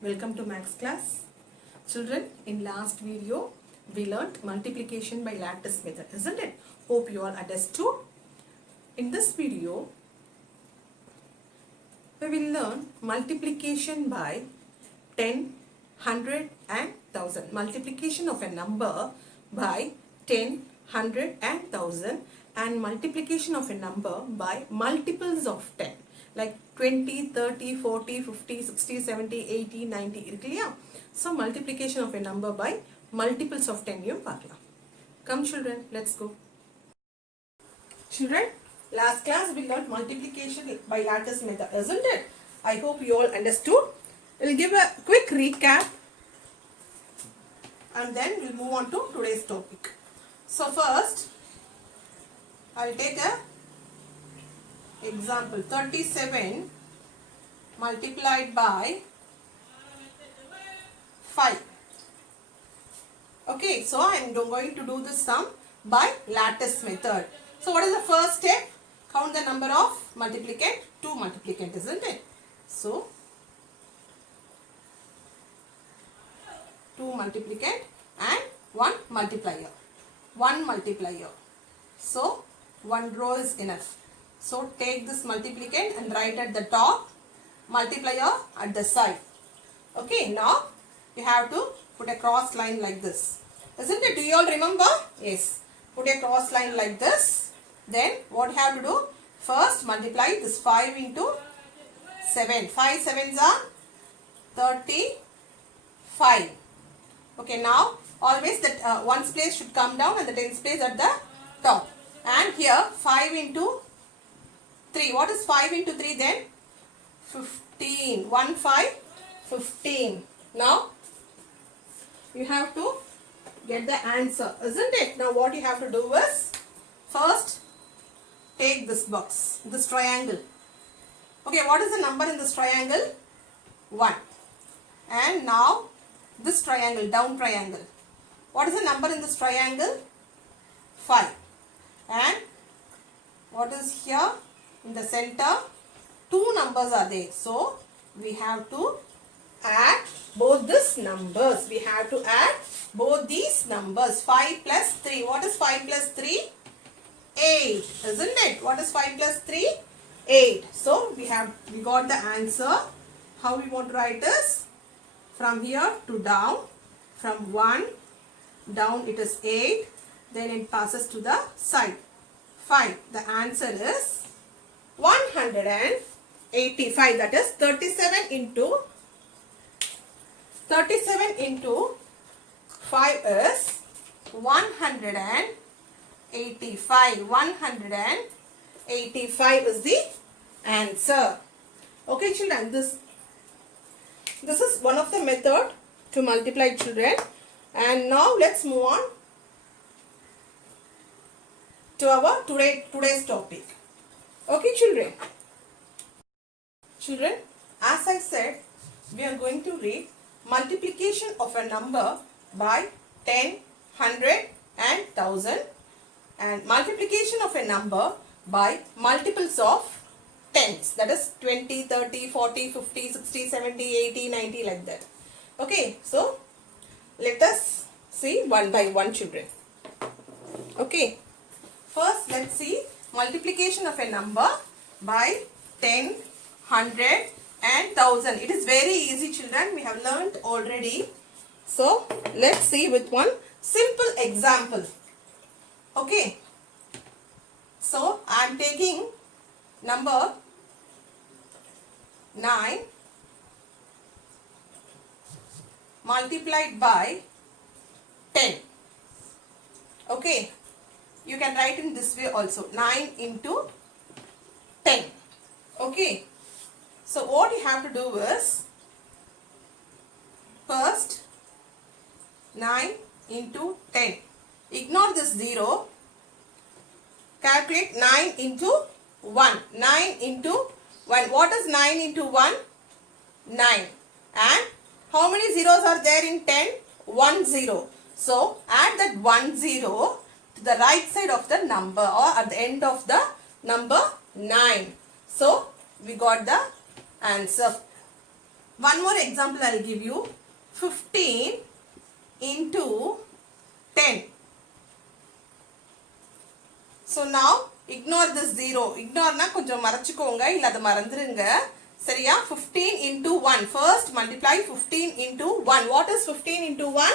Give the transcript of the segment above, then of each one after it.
Welcome to Max class. Children, in last video we learnt multiplication by lattice method, isn't it? Hope you all understood. In this video we will learn multiplication by 10, 100 and 1000. Multiplication of a number by 10, 100 and 1000 and multiplication of a number by multiples of 10. Like 20, 30, 40, 50, 60, 70, 80, 90 இருக்கு இல்லையா? So multiplication of a number by multiples of 10 யும் பார்க்கலாம். Come children, let's go. Children, last class we learned multiplication by lattice method, isn't it? I hope you all understood. We'll give a quick recap and then we'll move on to today's topic. So first, I'll take a example. 37 multiplied by 5. Okay, so I'm going to do this sum by lattice method. So what is the first step? Count the number of multiplicand. 2 multiplicand, isn't it? So 2 multiplicand and 1 multiplier. 1 multiplier. So 1 row is enough. So take this multiplicand and write at the top, multiplier at the side. Okay, now you have to put a cross line like this. Isn't it? Do you all remember? Yes. Put a cross line like this. Then what you have to do? First multiply this 5 into 7. 5 sevens are 35. Okay, now always that ones place should come down and the tens place at the top. And here 5 into 3. What is 5 into 3 then? 15. 1, 5, 15. Now, you have to get the answer, isn't it? Now, what you have to do is, first, take this box, this triangle. Okay, what is the number in this triangle? 1. And now, this triangle, down triangle. What is the number in this triangle? 5. And what is here? In the center, 2 numbers are there. So, we have to add both these numbers. We have to add both these numbers. 5 plus 3. What is 5 plus 3? 8. Isn't it? What is 5 plus 3? 8. So, we got the answer. How we want to write this? From here to down. From 1 down it is 8. Then it passes to the side. 5. The answer is 185. That is 37 into 5 is 185. 185 is the answer. Okay children, this is one of the method to multiply children. And now let's move on to our today's topic. Okay children. Children, as I said, we are going to read multiplication of a number by 10, 100 and 1000 and multiplication of a number by multiples of tens. That is 20, 30, 40, 50, 60, 70, 80, 90 like that. Okay, so let us see one by one children. Okay, first let's see multiplication of a number by 10, 100 and 1000. It is very easy children. We have learnt already. So, let's see with one simple example. Okay. So, I am taking number 9 multiplied by 10. Okay. You can write in this way also. 9 into 10. Okay. So what you have to do is, first 9 into 10. Ignore this 0. Calculate 9 into 1. 9 into 1. What is 9 into 1? 9. And how many zeros are there in 10? 1 0. So add that 1 0 to the right side of the number or at the end of the number 9. So we got the answer. one more example I will give you. 15 into 10. So now ignore this 0. Ignore na konjam marachikonga illa adha marandrunga. Seriya? 15 into 1. First multiply 15 into 1. What is 15 into 1?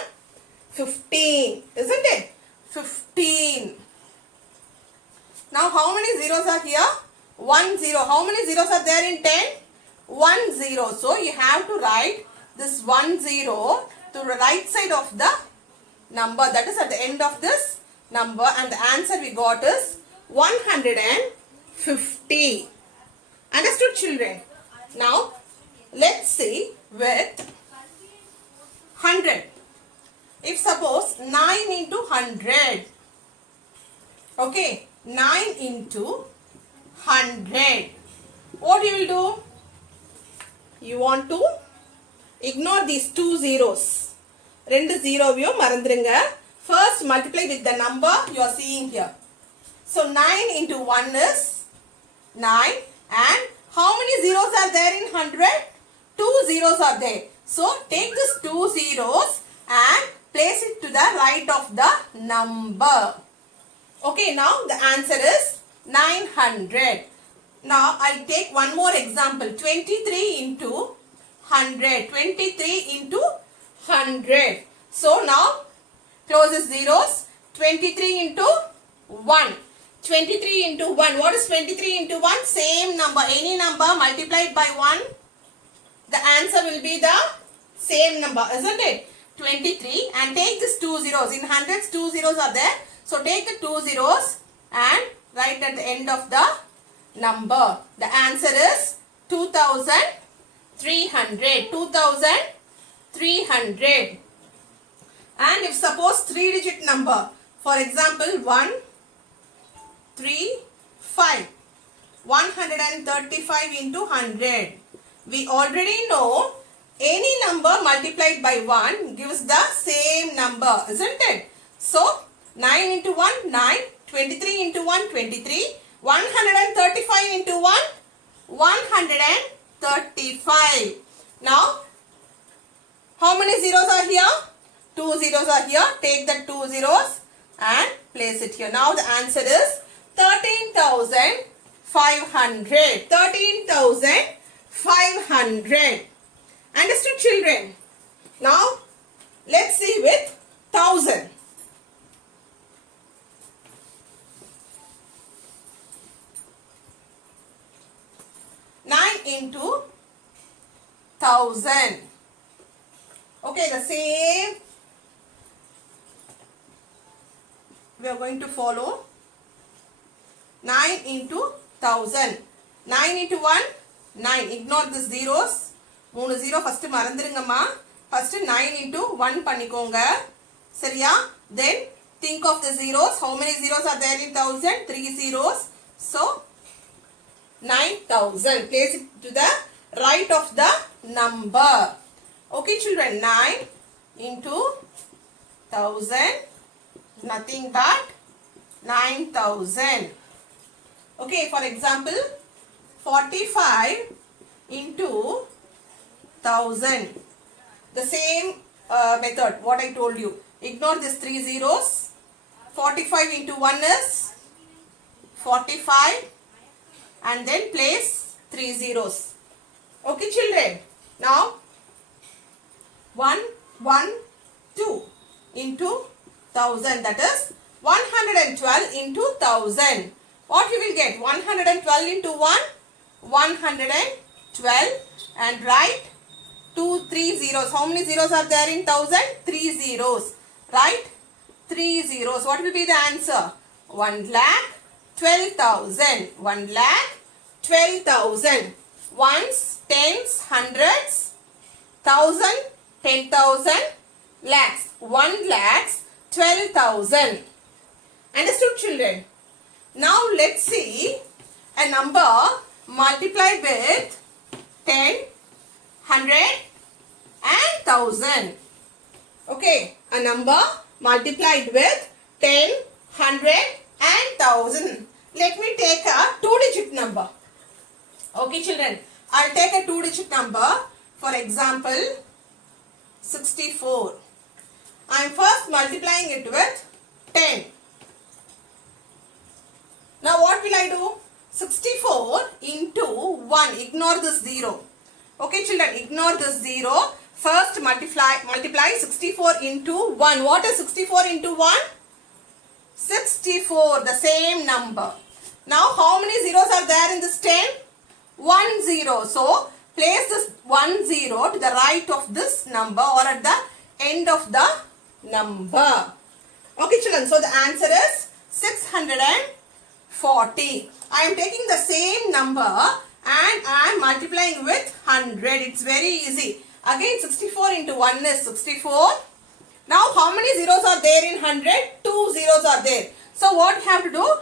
15. Isn't it? 15. Now how many zeros are here? 1 0. How many zeros are there in 10? 1 0. So you have to write this 1 0 to the right side of the number. That is at the end of this number, and the answer we got is 150. Understood, children? Now let's see with 100. If suppose 9 into 100. Okay, 9 into 100. What you will do? You want to ignore these two zeros. Rendu zero view marandrunga. First multiply with the number you are seeing here. So 9 into 1 is 9, and how many zeros are there in 100? 2 zeros are there. So take these 2 zeros and place it to the right of the number. Okay, now the answer is 900. Now I'll take one more example. 23 into 100. 23 into 100. So now close the zeros. 23 into 1. 23 into 1. What is 23 into 1? Same number. Any number multiplied by 1. The answer will be the same number, isn't it? 23, and take these 2 zeros. In hundreds 2 zeros are there. So take the 2 zeros and write at the end of the number. The answer is 2300. 2300. And if suppose 3-digit number, for example 1, 3, 5. 135 into 100. We already know any number multiplied by 1 gives the same number, isn't it? So 9 into 1, 9. 23 into 1, 23. 135 into 1, 135. Now, how many zeros are here? 2 zeros are here. Take the 2 zeros and place it here. Now the answer is 13,500. 13,500. Understood, children? Now, let's see with 1000. Into 1000. Okay, the same we are going to follow. 9 into 1000. 9 into 1, 9. Ignore the zeros. 3 0 first marandrungamma. First 9 into 1 panikonga. Seriya? Then think of the zeros. How many zeros are there in 1000? 3 zeros. So 9,000. Place it to the right of the number. Okay, children. 9 into 1000. Nothing but 9,000. Okay, for example, 45 into 1000. The same method what I told you. Ignore these 3 zeros. 45 into 1 is 45. And then place 3 zeros. Okay, children. Now 1, 1, 2 into 1000. That is 112 into 1000. What you will get? 112 into 1, 112, and write 2, 3 zeros. How many zeros are there in 1000? 3 zeros. Write 3 zeros. What will be the answer? 1,12,000. 1,12,000. Ones, tens, hundreds, thousand, 10,000, lakhs. 1,12,000. Understood, children? Now let's see a number multiplied with 10, 100 and 1000. Okay, a number multiplied with 10, 100 and 1000. Let me take a 2-digit number. Okay, children, I'll take a 2-digit number. For example, 64. I am first multiplying it with 10. Now what will I do? 64 into 1. Ignore this 0. Okay children, ignore this 0. First multiply 64 into 1. What is 64 into 1? 64, the same number. Now how many zeros are there in this 10? 1 0. So place this 1 0 to the right of this number or at the end of the number. Okay children, so the answer is 640. I am taking the same number and I am multiplying with 100. It's very easy. Again 64 into 1 is 64. Now how many zeros are there in 100? 2 zeros are there. So what you have to do?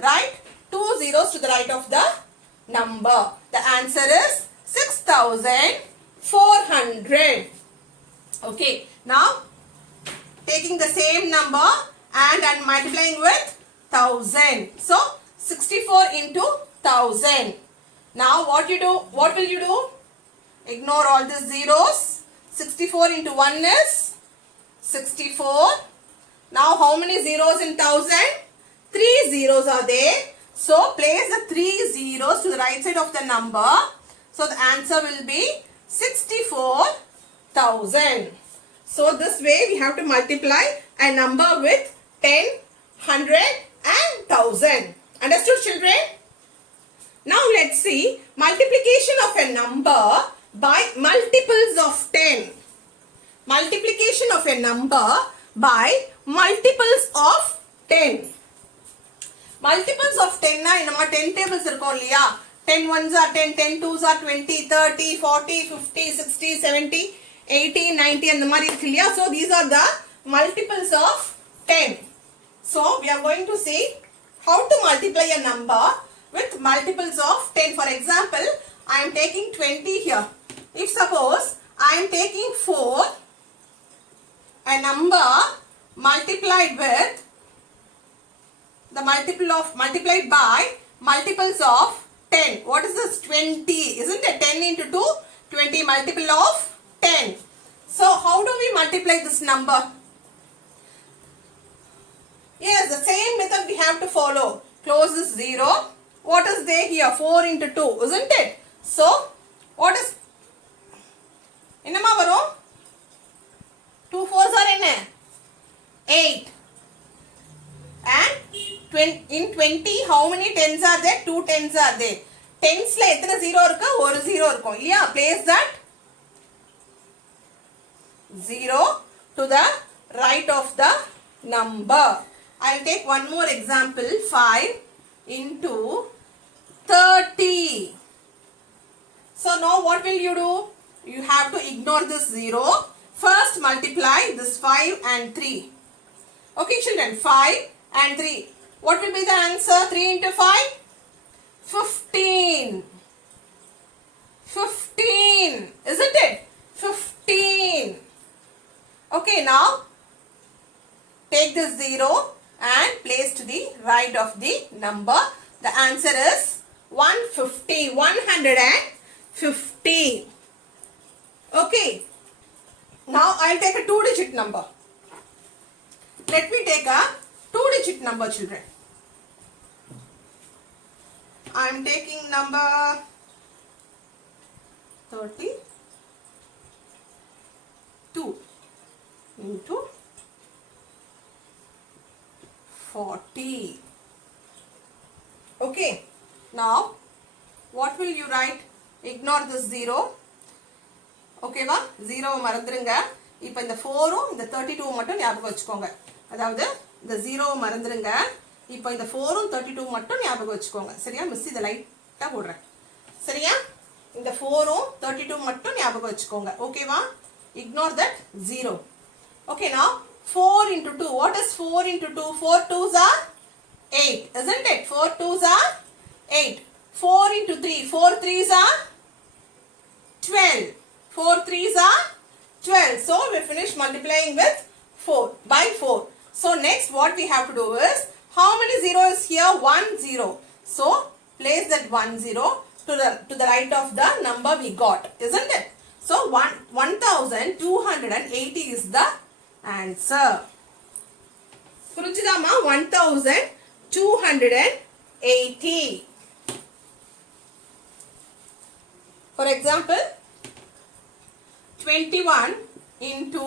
Write 2 zeros to the right of the number. The answer is 6400. Okay. Now taking the same number and I'm multiplying with 1000. So 64 into 1000. Now what will you do? Ignore all the zeros. 64 into 1 is 64. Now how many zeros in 1000? 3 zeros are there. So place the 3 zeros to the right side of the number. So the answer will be 64,000. So this way we have to multiply a number with 10, 100 and 1000. Understood children? Now let's see multiplication of a number by multiples of 10. Multiplication of a number by multiples of 10. Multiples of 10 na nama 10 tables irkom illaya. 10 ones are 10, 10 twos are 20, 30, 40, 50, 60, 70, 80, 90 and the mari irukku illaya. So these are the multiples of 10. So we are going to see how to multiply a number with multiples of 10. For example, I am taking 20 here. If suppose I am taking 4, a number multiplied with the multiplied by multiples of 10. What is this? 20. Isn't it? 10 into 2, 20 multiple of 10. So how do we multiply this number? Yes, the same method we have to follow. Close this 0. What is there here? 4 into 2. Isn't it? So what is? Innama varum? 2 4s are in 8. And in 20, how many 10s are there? 2 10s are there. 10s la ethana 0 irukka? 1 0 irukum. Yeah, place that 0 to the right of the number. I will take one more example. 5 into 30. So now what will you do? You have to ignore this 0. First multiply this 5 and 3. Okay children, 5 and 3. What will be the answer? 3 into 5? 15. 15. Isn't it? 15. Okay, now take this 0 and place to the right of the number. The answer is 150. 150. Okay. Now I will take a 2-digit number. Let me take a 2-digit number, children. I am taking number 32 into 40. Okay. Now, what will you write? Ignore this 0. Okay va? 0 மறந்துருங்க. இப்போ இந்த 4 இந்த 32 மட்டும் ஞாபகம் வச்சுக்கோங்க. அதாவது இந்த 0 மறந்துருங்க. இப்போ இந்த 4 32 மட்டும் ஞாபகம் வச்சுக்கோங்க. சரியா? மிஸ் இத லைட்டா போடுறேன். சரியா? இந்த 4 32 மட்டும் ஞாபகம் வச்சுக்கோங்க. ஓகேவா? Ignore that 0. Okay, now 4 into 2. What is 4 into 2? 4 2s are 8. Isn't it? 4 2s are 8. 4 into 3. 4 3s are 12. 4 3s are 12. So we finish multiplying with 4 by 4. So next what we have to do is, how many zeros here? 1 0. So place that 1 0 to the right of the number we got. Isn't it? So 1280 is the answer. புரிஞ்சுதாமா? 1280. For example, 21 into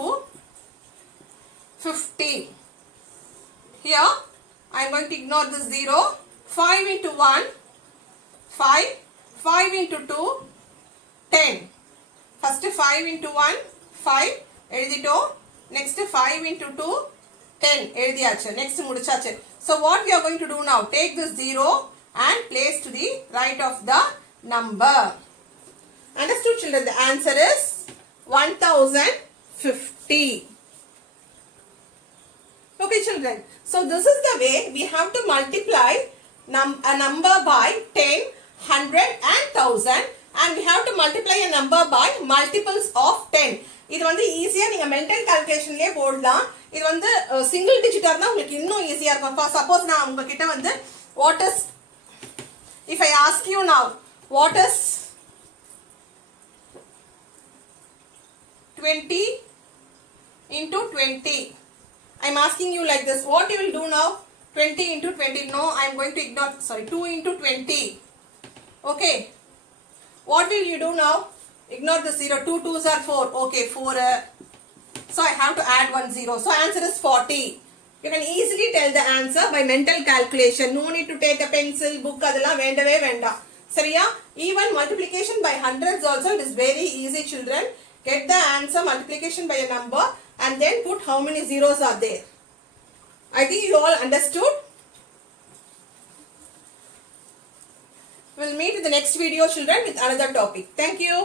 50. Here I am going to ignore this 0. 5 into 1, 5. 5 into 2, 10. First 5 into 1, 5. Edhidito. Next 5 into 2, 10. Edhiyachu. Next mudichachu. So what we are going to do now? Take this 0 and place to the right of the number. Understood, children? The answer is 1050. Okay, children. So this is the way we have to multiply a number by 10, 100 and 1000, and we have to multiply a number by multiples of 10. இது வந்து ஈஸியா நீங்க mental கால்குலேஷன்லயே போடலாம். இது வந்து single டிஜிட்டா இருந்தா உங்களுக்கு இன்னும் ஈஸியா இருக்கும். சப்போஸ் நான் உங்ககிட்ட வந்து what is, if I ask you now, what is 20 into 20? I'm asking you like this. What you will do now? 20 into 20. No, I'm going to ignore. Sorry, 2 into 20. Okay. What will you do now? Ignore the 0. 2 2s are 4. Okay, 4. So I have to add 1 0. So answer is 40. You can easily tell the answer by mental calculation. No need to take a pencil, book. Adala vendave venda. Sariya? Even multiplication by hundreds also, it is very easy, children. Get the answer, multiplication by a number, and then put how many zeros are there. I think you all understood. We'll meet in the next video, children, with another topic. Thank you.